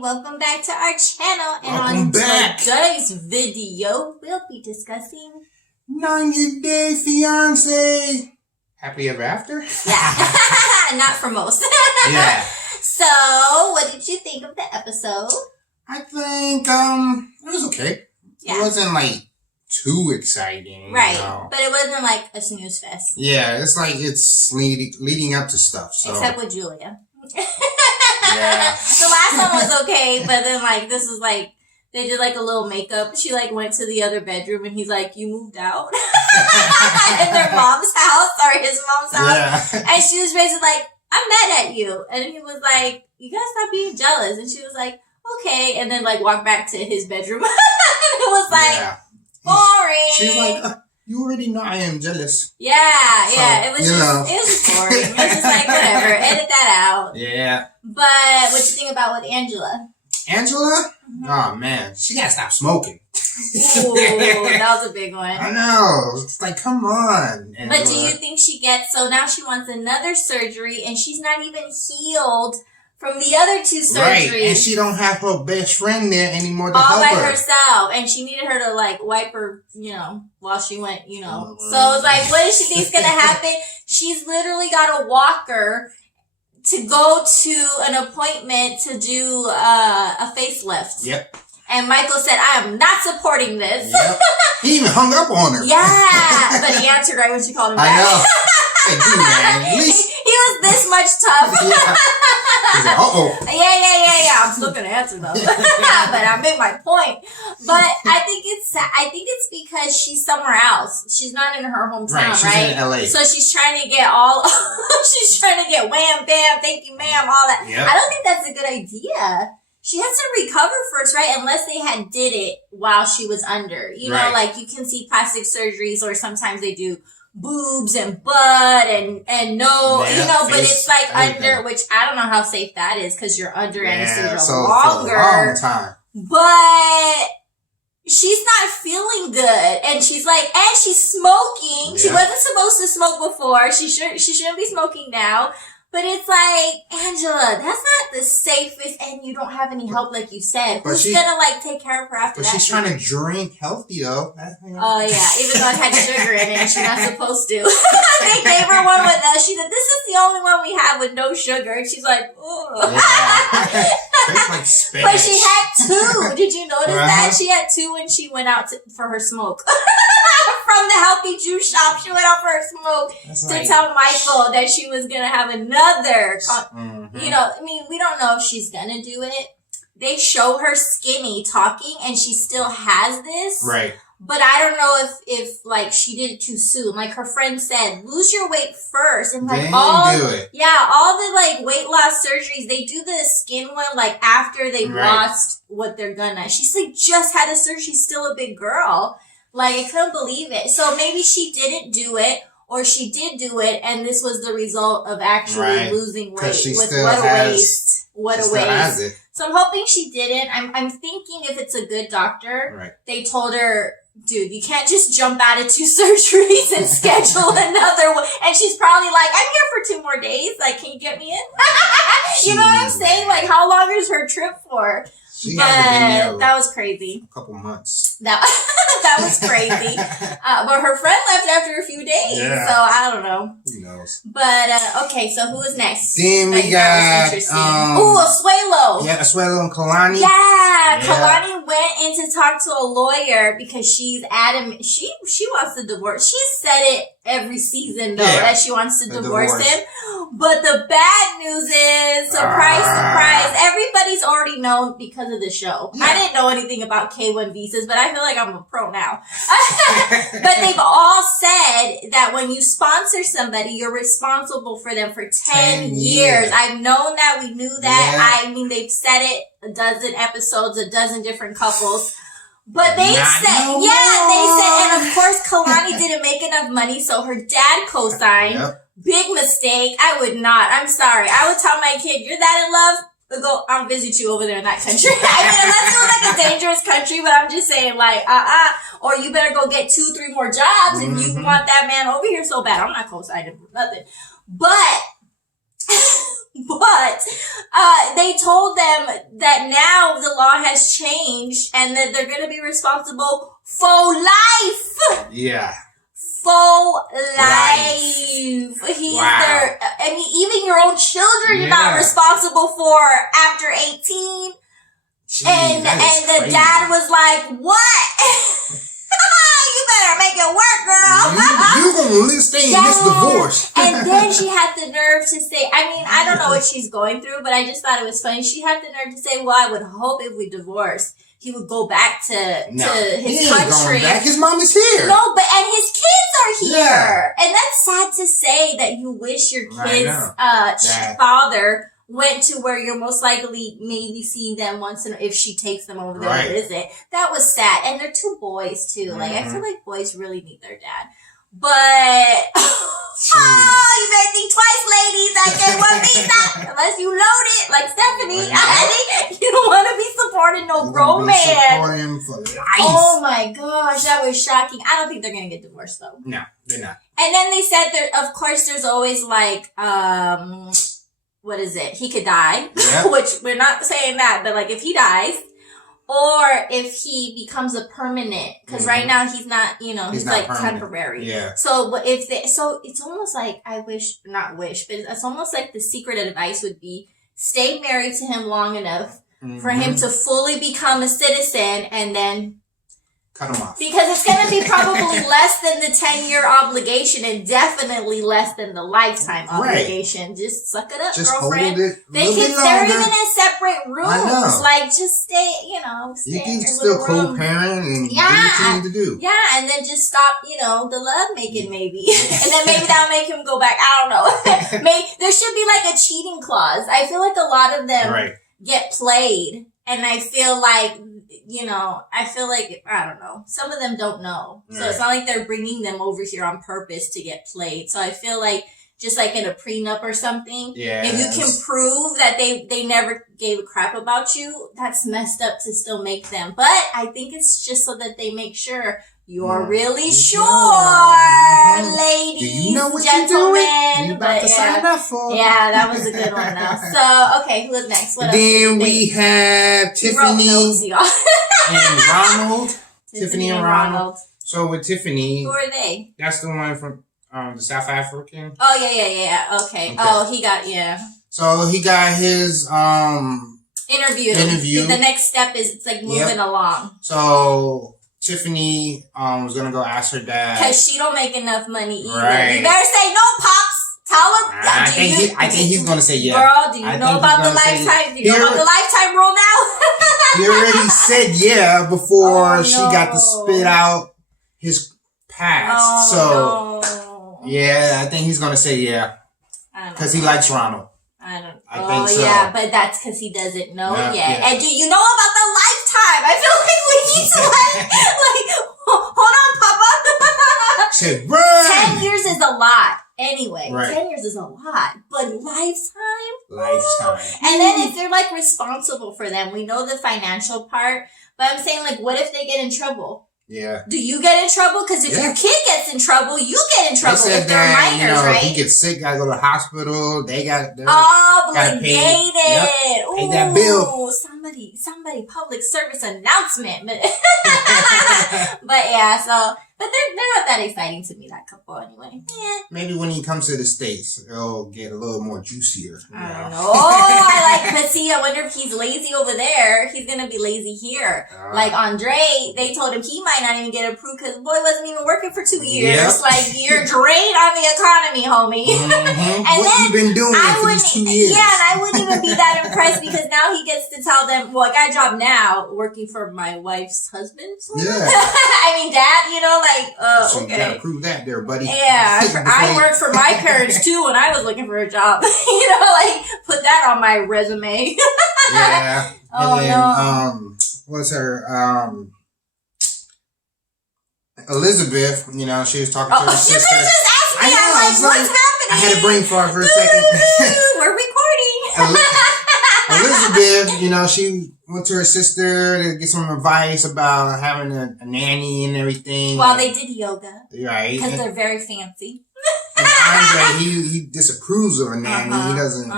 welcome back to our channel. And Welcome back. Today's video, we'll be discussing 90-Day Fiance Happily Ever After? Yeah, not for most. Yeah. So, what did you think of the episode? I think, it was okay. Yeah. It wasn't, too exciting. Right. You know? But it wasn't like a snooze fest. Yeah, it's leading up to stuff, so. Except with Julia. Yeah. The last one was okay, but then, this is, they did, a little makeup. She, went to the other bedroom, and he's like, you moved out? In their mom's house, or his mom's house. Yeah. And she was basically like, I'm mad at you. And he was like, you gotta stop being jealous. And she was like, okay. And then, walked back to his bedroom. It was boring. She's like, you already know I am jealous. Yeah. It was just boring. It was just whatever. Edit that out. Yeah. But what you think about with Angela? Angela? Mm-hmm. Oh, man. She gotta stop smoking. Ooh, that was a big one. I know. It's come on, Angela. But do you think so now she wants another surgery, and she's not even healed from the other two surgeries. Right, and she don't have her best friend there anymore to all help by her. herself, and she needed her to wipe her, while she went, So it's what does she think's gonna happen? She's literally got a walker to go to an appointment to do a facelift. Yep. And Michael said, I am not supporting this. Yep. He even hung up on her. Yeah, but he answered right when she called him back. I know. Hey, dude, man. At least he was this much tough. Yeah. He's like, uh-oh. Yeah. I'm still gonna answer though. But I made my point. But I think it's because she's somewhere else. She's not in her hometown, right? She's in LA. So she's trying to get she's trying to get wham, bam, thank you, ma'am, all that. Yep. I don't think that's a good idea. She has to recover first, right? Unless they had did it while she was under. You know, you can see plastic surgeries, or sometimes they do boobs and butt and no, but it's under, which I don't know how safe that is because you're under anesthesia longer. For a long time. But she's not feeling good, and she's she's smoking. Yeah. She wasn't supposed to smoke before. She shouldn't be smoking now. But it's Angela, that's not the safest, and you don't have any help, like you said. But who's gonna, take care of her after that? But she's trying to drink healthy, though. Oh, yeah, even though it had sugar in it, and she's not supposed to. They gave her one with she said, this is the only one we have with no sugar. And she's like, ugh. Yeah. Tastes like spinach. But she had two. Did you notice that? She had two when she went out for her smoke. From the healthy juice shop, she went out for her smoke to tell Michael that she was going to have another. We don't know if she's going to do it. They show her skinny talking, and she still has this. Right. But I don't know if she did it too soon. Her friend said, lose your weight first. And all the weight loss surgeries, they do the skin one after they've lost what they're gonna. She's just had a surgery. She's still a big girl. I couldn't believe it. So maybe she didn't do it, or she did do it, and this was the result of actually losing weight. What a waste. So I'm hoping she didn't. I'm thinking if it's a good doctor, they told her, dude, you can't just jump out of 2 surgeries and schedule another one. And she's probably like, I'm here for 2 more days. Can you get me in? You know what I'm saying? How long is her trip for? That was crazy. A couple months. That was crazy. But her friend left after a few days. Yeah. So I don't know. Who knows? But, okay, so who is next? Then we got, Asuelu. Yeah, Asuelu and Kalani. Yeah, Kalani went in to talk to a lawyer because she's adamant. She wants to divorce. She said it every season, though, that she wants to divorce him. But the bad news is, surprise, everybody's already known because of the show. Yeah. I didn't know anything about K1 visas, but I feel like I'm a pro now. But they've all said that when you sponsor somebody, you're responsible for them for 10 years. I've known that. We knew that. Yeah. I mean, they've said it a dozen episodes, a dozen different couples. But they said, and of course, Kalani didn't make enough money, so her dad co-signed. Yep. Big mistake. I would not. I'm sorry. I would tell my kid, you're that in love? I'll visit you over there in that country. I mean, unless it was a dangerous country, but I'm just saying, or you better go get 2-3 more jobs if you want that man over here so bad. I'm not co-signing for nothing. But But they told them that now the law has changed and that they're going to be responsible for life. Yeah. For life. He's their, I mean, even your own children you're not responsible for after 18. Jeez, and the dad was like, what? You better make it work, girl. You're going to stay in this divorce. And then she had the nerve to say, I mean, I don't know what she's going through, but I just thought it was funny. She had the nerve to say, well, I would hope if we divorce, he would go back to his country. He ain't going back. His mom is here. No, but, and his kids are here. Yeah. And that's sad to say that you wish your kid's father went to where you're most likely maybe seeing them once in if she takes them over there to visit. That was sad. And they're two boys too. Like I feel like boys really need their dad. But you better think twice, ladies. I can't want visa unless you load it like Stephanie. You don't want to be supporting no grown man. Oh my gosh, that was shocking. I don't think they're gonna get divorced though. No, they're not. And then they said that of course there's always like what is it? He could die, which we're not saying that, but like if he dies, or if he becomes a permanent, because right now he's not, you know, he's like permanent. Temporary. Yeah. So, but if they, so it's almost like but it's almost like the secret advice would be stay married to him long enough for him to fully become a citizen, and then cut him off. Because it's going to be probably less than the 10-year obligation and definitely less than the lifetime obligation. Just suck it up, just girlfriend. Hold it they're even in separate rooms. Like, just stay, stay you in can your still little room. co-parent and do what you need to do. Yeah, and then just stop, the love making maybe. And then maybe that'll make him go back. I don't know. There should be like a cheating clause. I feel like a lot of them get played. And I feel like, I don't know. Some of them don't know. So it's not like they're bringing them over here on purpose to get played. So I feel like just like in a prenup or something, if you can prove that they never gave a crap about you, that's messed up to still make them. But I think it's just so that they make sure you're really sure, ladies, do you know what gentlemen. You're doing? You about to sign up for. Yeah, that was a good one though. So, okay, who's next? What then we have Tiffany and Ronald. Tiffany and Ronald. So with Tiffany. Who are they? That's the one from the South African. Oh, yeah. Okay. Oh, he got, So he got his interview. The next step is it's like moving along. So Tiffany was gonna go ask her dad because she don't make enough money either. You better say no, pops. Tell him. I think he's gonna say yeah. Girl, do you know about the lifetime? Do you know about the lifetime rule now? He already said yeah before she got to spit out his past. Yeah, I think he's gonna say yeah because he likes Ronald. I think so. Yeah, but that's because he doesn't know yet. Yeah. And do you know about the lifetime? I feel like we need to hold on, Papa. Say, run. 10 years is a lot. Anyway, 10 years is a lot. But lifetime? Lifetime. And then if they're like responsible for them, we know the financial part. But I'm saying like, what if they get in trouble? Yeah. Do you get in trouble? Because if your kid gets in trouble, you get in trouble if they're minors, right? If he gets sick, gotta go to the hospital. They got obligated. Pay that bill. Somebody, public service announcement. But yeah, but they're not that exciting to me, that couple anyway. Yeah. Maybe when he comes to the States, it'll get a little more juicier. I don't know. I wonder if he's lazy over there. He's gonna be lazy here. Like Andre, they told him he might not even get approved because boy wasn't even working for 2 years. Yep. Like you're drained on the economy, homie. And what you been doing for these 2 years? Yeah, and I wouldn't even be that impressed because now he gets to tell them, well, I got a job now working for my wife's husband. So I mean, dad, so you gotta prove that there, buddy. Yeah, I worked for my parents too when I was looking for a job. Put that on my resume. Yeah. And then, what's her, Elizabeth, she was talking to her sister. You could have just asked me. I'm like, what's happening? I had a brain fart for a second. We're recording. Elizabeth, she went to her sister to get some advice about having a nanny and everything. Well, they did yoga. Right. Because they're very fancy. And Andre, he disapproves of a nanny. He doesn't,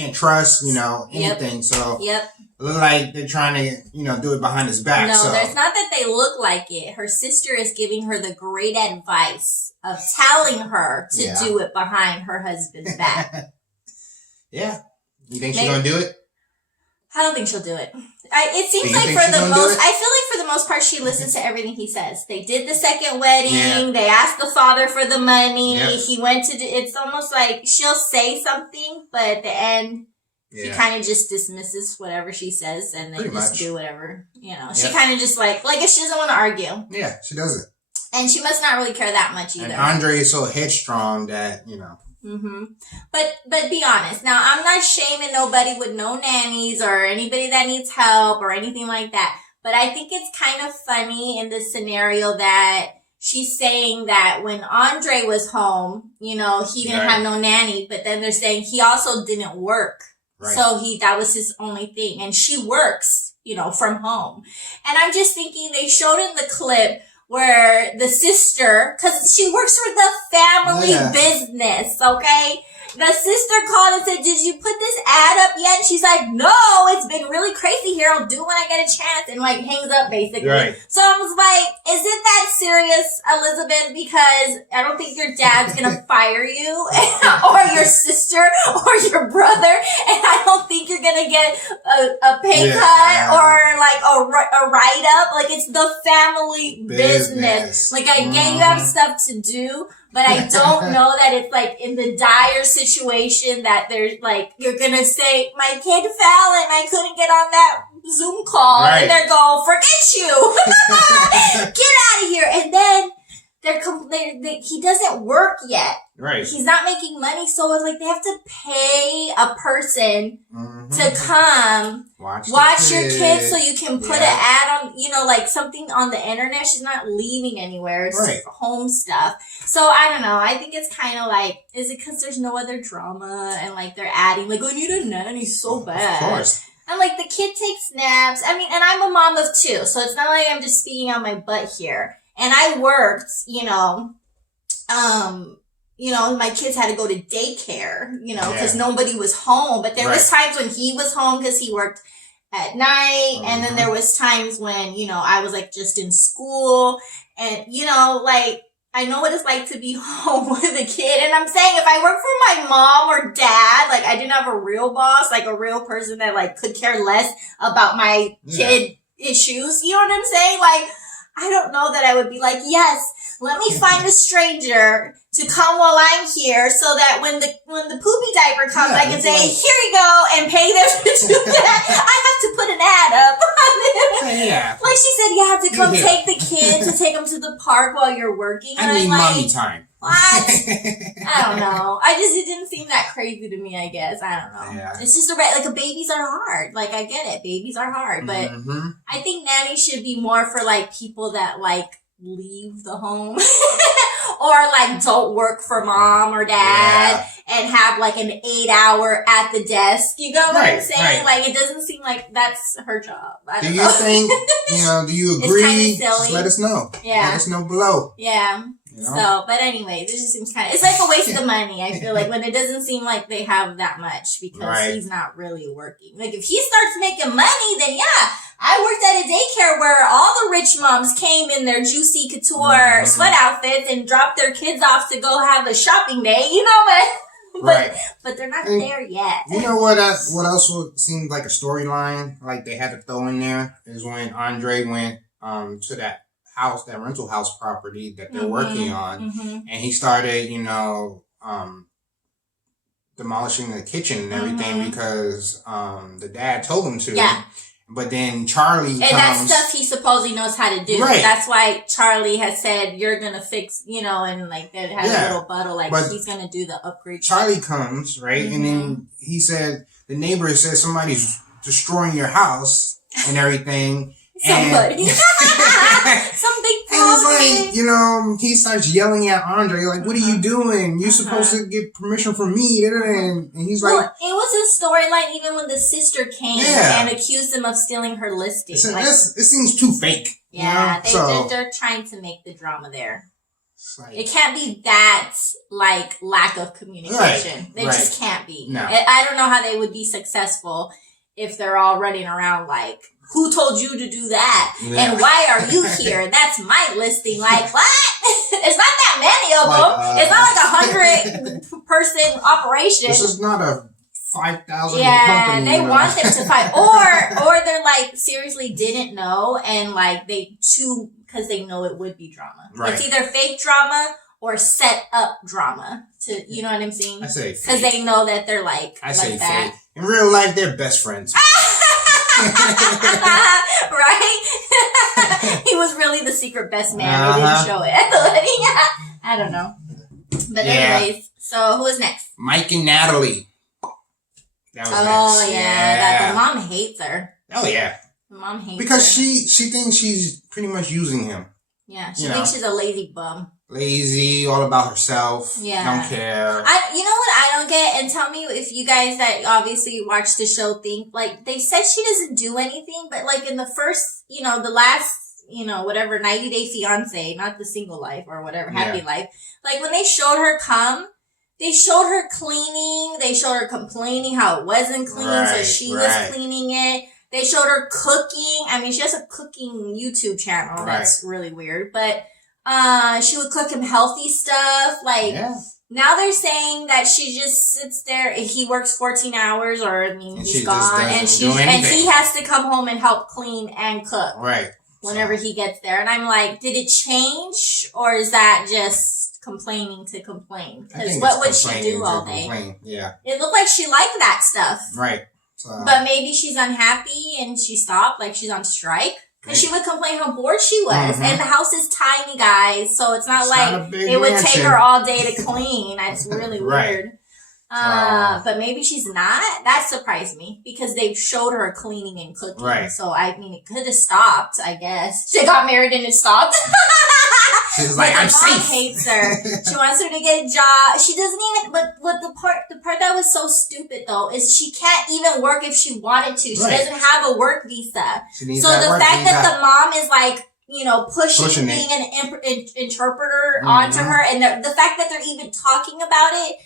can't trust, anything. So it looks like they're trying to, do it behind his back. No, there's not that they look like it. Her sister is giving her the great advice of telling her to do it behind her husband's back. Yeah. You think she's going to do it? I don't think she'll do it. It seems like I feel like for the most part, she listens to everything he says. They did the second wedding. Yeah. They asked the father for the money. Yep. He went to, it's almost like she'll say something, but at the end, he kind of just dismisses whatever she says and then just do whatever, She kind of just like if she doesn't want to argue. Yeah, she doesn't. And she must not really care that much either. And Andre is so headstrong that, Mm-hmm. But be honest. Now, I'm not shaming nobody with no nannies or anybody that needs help or anything like that. But I think it's kind of funny in this scenario that she's saying that when Andre was home, he didn't have no nanny. But then they're saying he also didn't work. Right. So that was his only thing. And she works, from home. And I'm just thinking they showed in the clip where the sister, cause she works for the family business, okay? The sister called and said, did you put this ad up yet? And she's like, no, it's been really crazy here. I'll do it when I get a chance. And hangs up basically. Right. So I was like, is it that serious, Elizabeth? Because I don't think your dad's gonna fire you or your sister or your brother. And I don't think you're gonna get a pay cut or a write-up. It's the family business. I get you have stuff to do. But I don't know that it's in the dire situation that there's you're gonna say, my kid fell and I couldn't get on that Zoom call. Right. And they're going, forget you. Get out of here. And then he doesn't work yet. Right. He's not making money. So it's they have to pay a person to come watch your kid so you can put an ad on, something on the internet. She's not leaving anywhere. It's home stuff. So I don't know. I think it's kind of is it because there's no other drama and they're adding I need a nanny so bad. Of course. And the kid takes naps. I mean, and I'm a mom of two, so it's not like I'm just speaking on my butt here. And I worked, my kids had to go to daycare, because nobody was home. But there was times when he was home because he worked at night. And then there was times when, I was just in school and, I know what it's like to be home with a kid. And I'm saying if I worked for my mom or dad, I didn't have a real boss, a real person that could care less about my kid issues. You know what I'm saying? I don't know that I would be yes, let me find a stranger to come while I'm here so that when the poopy diaper comes, I can say, here you go, and pay them to do that. I have to put an ad up. She said, you have to come take the kid to take them to the park while you're working. I need mommy time. What? I don't know. It didn't seem that crazy to me, I guess. I don't know. Yeah. It's just babies are hard. I get it. Babies are hard. But I think nannies should be more for people that leave the home or don't work for mom or dad and have an 8-hour at the desk. You know what I'm saying? Right. It doesn't seem like that's her job. I don't know. You think, do you agree? Just let us know. Yeah. Let us know below. Yeah. So, but anyway, this just seems it's a waste of money. I feel when it doesn't seem like they have that much because he's not really working. If he starts making money, then I worked at a daycare where all the rich moms came in their juicy couture sweat outfits and dropped their kids off to go have a shopping day, but they're not there yet. You know what else seemed like a storyline, they had to throw in there, is when Andre went to that rental house property that they're working on, and he started, demolishing the kitchen and everything because the dad told him to. Yeah. But then Charlie comes. And that stuff he supposedly knows how to do. Right. That's why Charlie has said, you're going to fix, and that has a little buttle, he's going to do the upgrade. Charlie comes, right? And then he said, the neighbor says somebody's destroying your house and everything. Somebody. Some big problem. And it's he starts yelling at Andre, what are you doing? You're supposed to get permission from me. And he's it was a storyline even when the sister came and accused him of stealing her listing. It seems too fake. Yeah, they're trying to make the drama there. Like, it can't be that, like, lack of communication. They just can't be. No. I don't know how they would be successul if they're all running around like, who told you to do that? Yeah. And why are you here? That's my listing. Like, what? It's not that many of them. It's not like 100-person operation. This is not a 5,000 company. They want them to fight. Or they're like, seriously didn't know, and like because they know it would be drama. Right. It's either fake drama or set up drama. You know what I'm saying? I say fake. Because they know that they're like, I say that. Fake. In real life, they're best friends. Right? He was really the secret best man. They didn't show it at the wedding. I don't know. But anyways, so who is next? Mike and Natalie. That was next. That the mom hates her. Oh yeah. The mom hates her. Because she thinks she's pretty much using him. Yeah, she thinks she's a lazy bum. Lazy, all about herself. Yeah. Don't care. You know what I don't get? And tell me if you guys that obviously watch the show think, like, they said she doesn't do anything, but like in the first, the last, whatever, 90-Day Fiance, not the single life or whatever, happy life. Like when they showed her they showed her cleaning, they showed her complaining how it wasn't clean, so she was cleaning it. They showed her cooking. I mean, she has a cooking YouTube channel. That's really weird, but she would cook him healthy stuff. Like, now they're saying that she just sits there. He works 14 hours, he's gone, and he has to come home and help clean and cook. Right. Whenever he gets there. And I'm like, did it change, or is that just complaining to complain? Because what would she do all day? Yeah. It looked like she liked that stuff. Right. But maybe she's unhappy and she stopped, like she's on strike. Because she would complain how bored she was. Mm-hmm. And the house is tiny, guys. So it's not like it would take her all day to clean. That's really weird. But maybe she's not. That surprised me. Because they showed her cleaning and cooking. Right. So, it could have stopped, I guess. She got married and it stopped. She's like, I'm safe. Mom hates her. She wants her to get a job. She doesn't even, but the part that was so stupid though, is she can't even work if she wanted to. She doesn't have a work visa. So the fact that the mom is like, pushing being an interpreter onto her, and the fact that they're even talking about it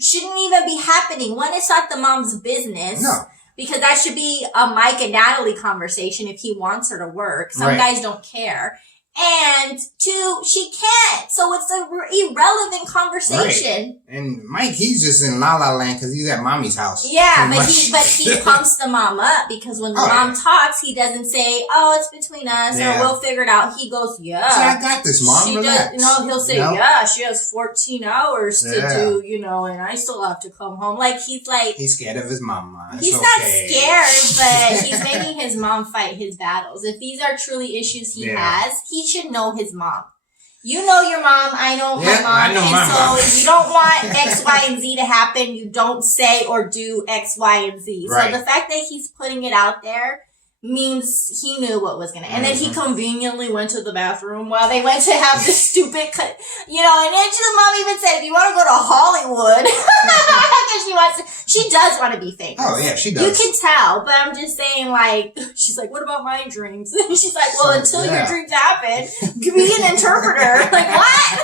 shouldn't even be happening. One, it's not the mom's business. No. Because that should be a Mike and Natalie conversation if he wants her to work. Some guys don't care. And two, she can't. So it's an irrelevant conversation. Right. And Mike, he's just in La La Land because he's at mommy's house. Yeah, but he pumps the mom up because when the mom talks, he doesn't say, "Oh, it's between us," or "We'll figure it out." He goes, "Yeah, so I got this, mom. Relax." He'll say, "Yeah, she has 14 hours to do, and I still have to come home." Like he's scared of his mama. He's not scared, but he's making his mom fight his battles. If these are truly issues he has, he should know his mom. You know your mom, I know my mom. I know my mom. If you don't want X, Y, and Z to happen, you don't say or do X, Y, and Z. Right. So the fact that he's putting it out there means he knew what was going to. And then he conveniently went to the bathroom while they went to have this stupid, and then the mom even said, if you want to go to Hollywood, because she does want to be famous. Oh, yeah, she does. You can tell, but I'm just saying, she's like, what about my dreams? And she's like, well, until your dreams happen, be an interpreter. Like, what?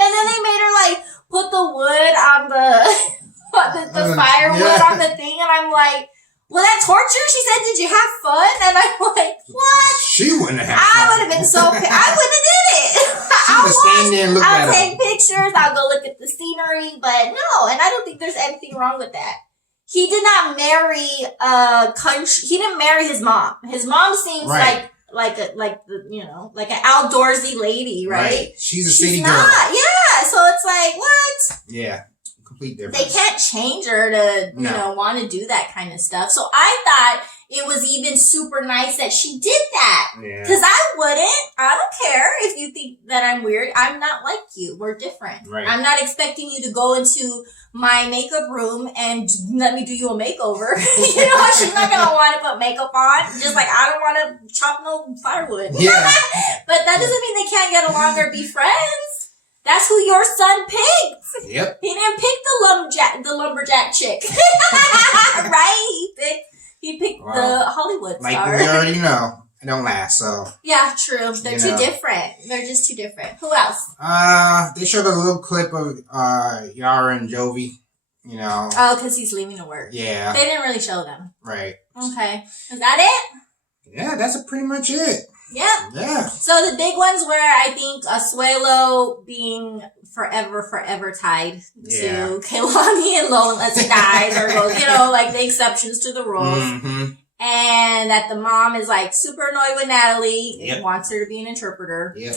And then they made her, put the wood on the firewood on the thing, and I'm like, well, that torture? She said, did you have fun? And I'm like, what? She wouldn't have had fun. I would have been so pissed. I would have did it. I'll take pictures. I'll go look at the scenery. But no, and I don't think there's anything wrong with that. He did not marry a country. He didn't marry his mom. His mom seems like an outdoorsy lady, right? She's a city girl. Yeah. So it's like, what? Yeah. Complete difference. They can't change her to, want to do that kind of stuff. So I thought it was even super nice that she did that. Because I wouldn't. I don't care if you think that I'm weird. I'm not like you. We're different. Right. I'm not expecting you to go into my makeup room and let me do you a makeover. She's not going to want to put makeup on. Just like, I don't want to chop no firewood. Yeah. But that doesn't mean they can't get along or be friends. That's who your son picked. Yep. He didn't pick the lumberjack chick. Right? He picked the Hollywood star. Like we already know. don't last. So yeah, true. They're too different. They're just too different. Who else? They showed a little clip of Yara and Jovi. You know. Oh, because he's leaving to work. Yeah. They didn't really show them. Right. Okay. Is that it? Yeah, that's pretty much it. Yep. Yeah. So the big ones were, I think, Asuelu being forever tied to Kalani and Lo unless he dies or goes, like the exceptions to the rules. Mm-hmm. And that the mom is like super annoyed with Natalie, wants her to be an interpreter. Yep.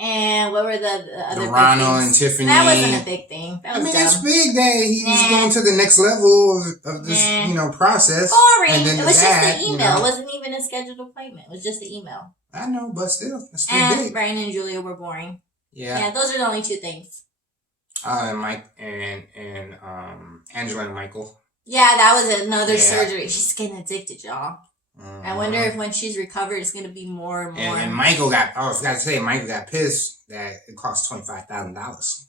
And what were the other Ronald and Tiffany? That wasn't a big thing. It's big that he's going to the next level of this, process. Boring. And then it was just the email. It wasn't even a scheduled appointment. It was just the email. I know, but still, it's still and big. Brian and Julia were boring. Yeah. Yeah, those are the only two things. And Mike and Angela and Michael. Yeah, that was another surgery. She's getting addicted, y'all. Mm-hmm. I wonder if when she's recovered, it's going to be more and more. And Michael I forgot to say, Michael got pissed that it cost $25,000.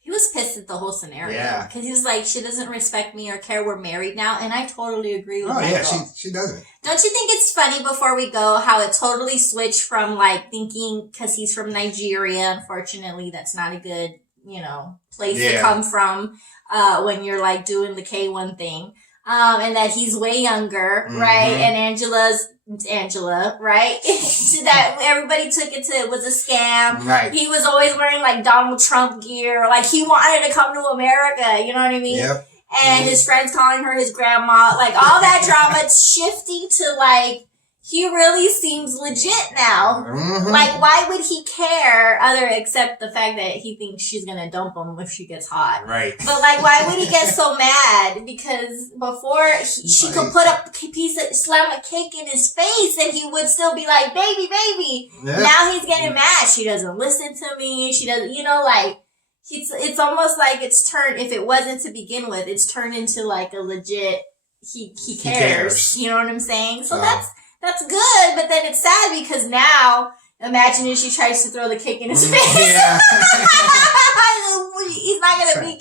He was pissed at the whole scenario. Yeah. Because he was like, she doesn't respect me or care we're married now. And I totally agree with Michael. Oh, yeah, she doesn't. Don't you think it's funny before we go how it totally switched from like thinking because he's from Nigeria, unfortunately, that's not a good, place to come from when you're like doing the K1 thing. And that he's way younger, right? And Angela, right? That everybody took it was a scam. Right. He was always wearing like Donald Trump gear. Like he wanted to come to America, you know what I mean? Yep. And his friends calling her his grandma. Like all that drama shifting to like, he really seems legit now. Mm-hmm. Like, why would he care except the fact that he thinks she's gonna dump him if she gets hot. Right. But like, why would he get so mad? Because before she could put a slam a cake in his face and he would still be like, baby. Yeah. Now he's getting mad. She doesn't listen to me. She doesn't, like, it's almost like it's turned, if it wasn't to begin with, it's turned into like a legit, he cares. You know what I'm saying? So that's good, but then it's sad because now, imagine if she tries to throw the cake in his face. Yeah. He's not going to be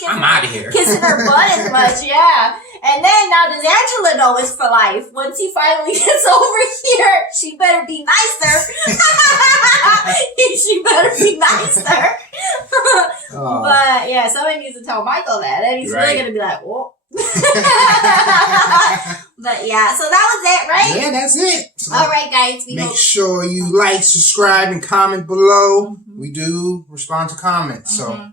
kissing her butt as much, yeah. And then now does Angela know it's for life? Once he finally gets over here, she better be nicer. She better be nicer. But yeah, somebody needs to tell Michael that. And he's really going to be like, whoa. But yeah, so that was it, right? Yeah, that's it. So all right, guys. Make sure you like, subscribe, and comment below. Mm-hmm. We do respond to comments. Mm-hmm.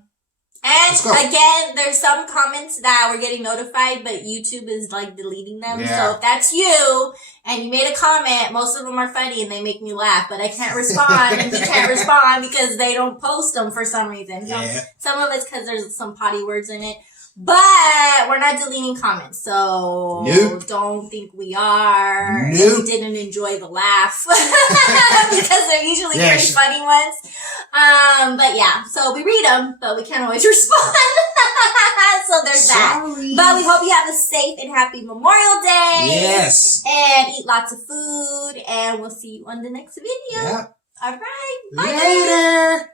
So, and again, there's some comments that we're getting notified, but YouTube is like deleting them. Yeah. So if that's you and you made a comment, most of them are funny and they make me laugh, but I can't respond and you can't respond because they don't post them for some reason. Yeah. Some of it's because there's some potty words in it. But we're not deleting comments, so don't think we are. We didn't enjoy the laugh because they're usually pretty funny ones. But yeah, so we read them, but we can't always respond. So there's that. But we hope you have a safe and happy Memorial Day. Yes. And eat lots of food, and we'll see you on the next video. Yep. All right. Bye. Later.